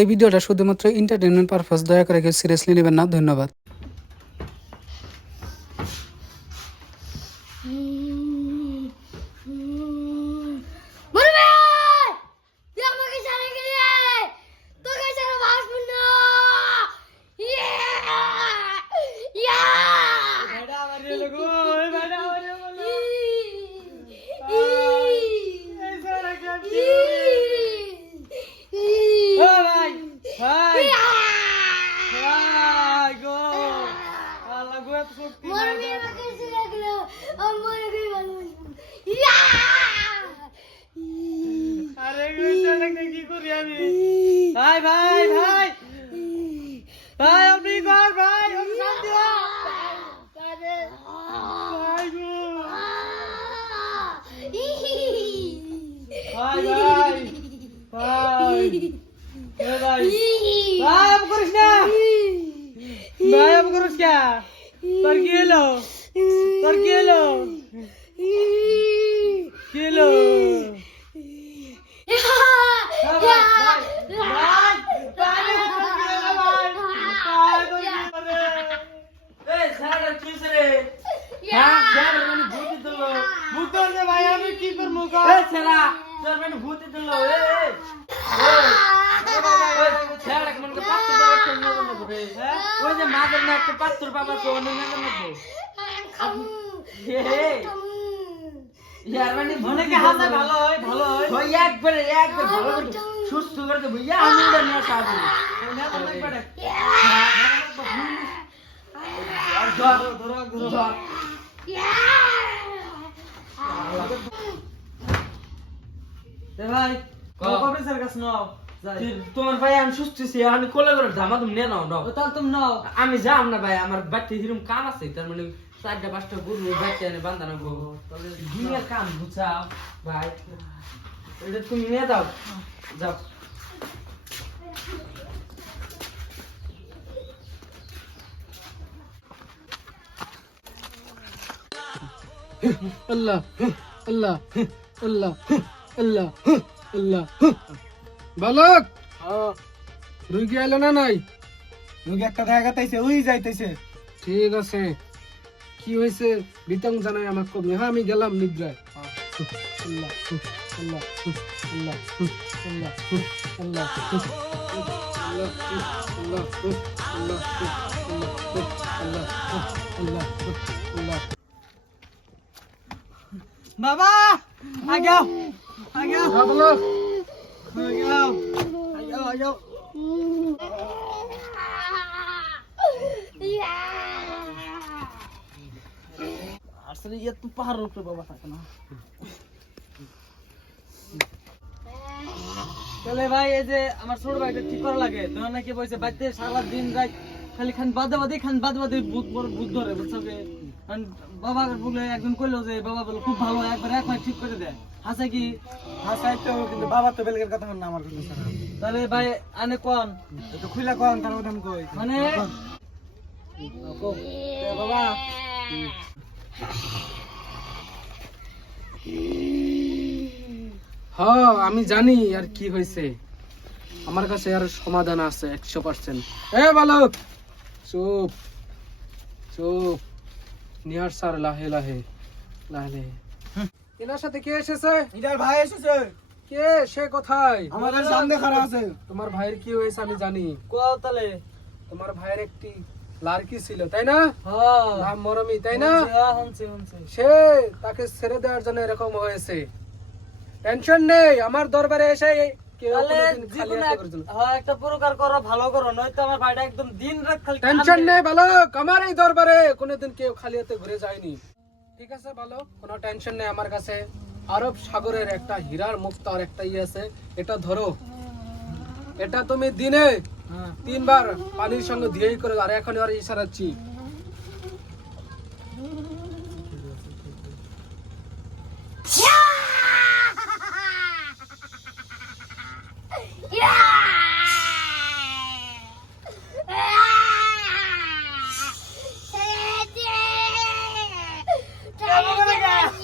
এই ভিডিওটা শুধুমাত্র এন্টারটেইনমেন্ট পারপাস, দয়া করে কেউ সিরিয়াসলি নেবেন না। ধন্যবাদ। তোমার ভাই আমি সুস্থ আমি কোলে করে ধামা তুমি নিয়ে নাও নাও তাহলে তুমি নাও আমি যাম না ভাই আমার বাড়িতে যেরকম কাম আছে তার মানে 4টা 5টা গরু বাচ্চা এনে বান্ধানো তাহলে দুনিয়ার কাম বুঝাও ভাই এটা তুমি নিয়ে দাও যাও আল্লাহ আল্লাহ আল্লাহ আল্লাহ আল্লাহ। বালক, রুগী এলো না? নাই, রোগী একটা দেখা গেছে ওই যাইতেছে। ঠিক আছে, কি হয়েছে বিতং জানাই আমার কবি। হ্যাঁ, আমি গেলাম নিদ্রায়। আল্লাহ আল্লাহ আল্লাহ আল্লাহ আল্লাহ আল্লাহ আল্লাহ। বাবা আগাও আগাও বালক, আগাও আগাও আগাও। আসলে এত পাহাড়ের উপরে বাবা থাকে না। তাহলে ভাই এই যে আমার ছোট ভাইটা ঠিক করা লাগে, তোমার নাকি বলছে বাড়িতে সারা দিন রাত খালি খান বাদে বুধ ধরে বুঝছো। বাবা বলে একজন কইলো যে বাবা বলে খুব ভালো, একবার এক মাস ঠিক করে দেয়। হাসা কি হাসাই তো, কিন্তু বাবা তো বেলগের কথা না আমার কথা। তাহলে ভাই আনে কোন তো খুইলা কোন তার কথা আমি কই মানে বাবা হ্যাঁ আমি জানি আর কি হয়েছে। আমার কাছে আর সমাধান আছে 100%। এ বালক, চুপ চুপ, নিহার স্যার লাহে লাহে লাহে। এনার সাথে কে এসেছে? ইদার ভাই এসেছে। কে সে? কোথায়? আমাদের সামনে খাড়া আছে। তোমার ভাইয়ের কি হয়েছে আমি জানি। কোথাও তাহলে তোমার ভাইয়ের একটি লাড়কি ছিল, তাই না? হ্যাঁ নাম মরমি, তাই না? হচ্ছে সে তাকে ছেড়ে দেওয়ার জন্য এরকম হয়েছে। টেনশন নেই, আমার দরবারে এসে কেউ কোনোদিন খালি হাতে করে দিল। হ্যাঁ একটা প্রকার করো, ভালো করো, নয়তো আমার ভাইটা একদম দিন রাত খালি টেনশন নেই বালক, আমার এই দরবারে কোনোদিন কেউ খালি হাতে ঘুরে যায়নি। ঠিক আছে বালক, কোনো টেনশন নেই। আমার কাছে আরব সাগরের একটা হীরার মুক্ত আর একটা আছে, এটা ধরো। এটা তুমি দিনে 3 বার পানির সঙ্গে ধুয়েই করে। আর এখন আর ইশারাচ্ছি,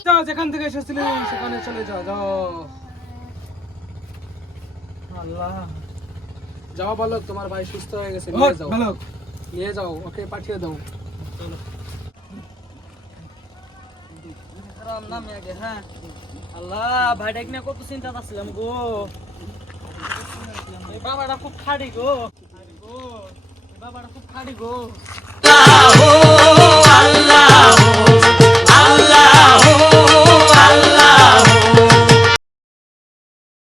যাও, যেখান থেকে এসেছিলে সেখানে চলে যাও। যাও। আল্লাহ যাও বালক, তোমার ভাই সুস্থ হয়ে গেছে, ওঠ, নিয়ে যাও, বালক। নিয়ে যাও, ওকে পাঠিয়ে দাও। খারাপ নামে আগে, হ্যাঁ। আল্লাহ, ভাইটা কিনা কত চিন্তা করছিলাম গো। এই বাবাটা খুব খাড়ি গো, এই বাবাটা খুব খাড়ি গো।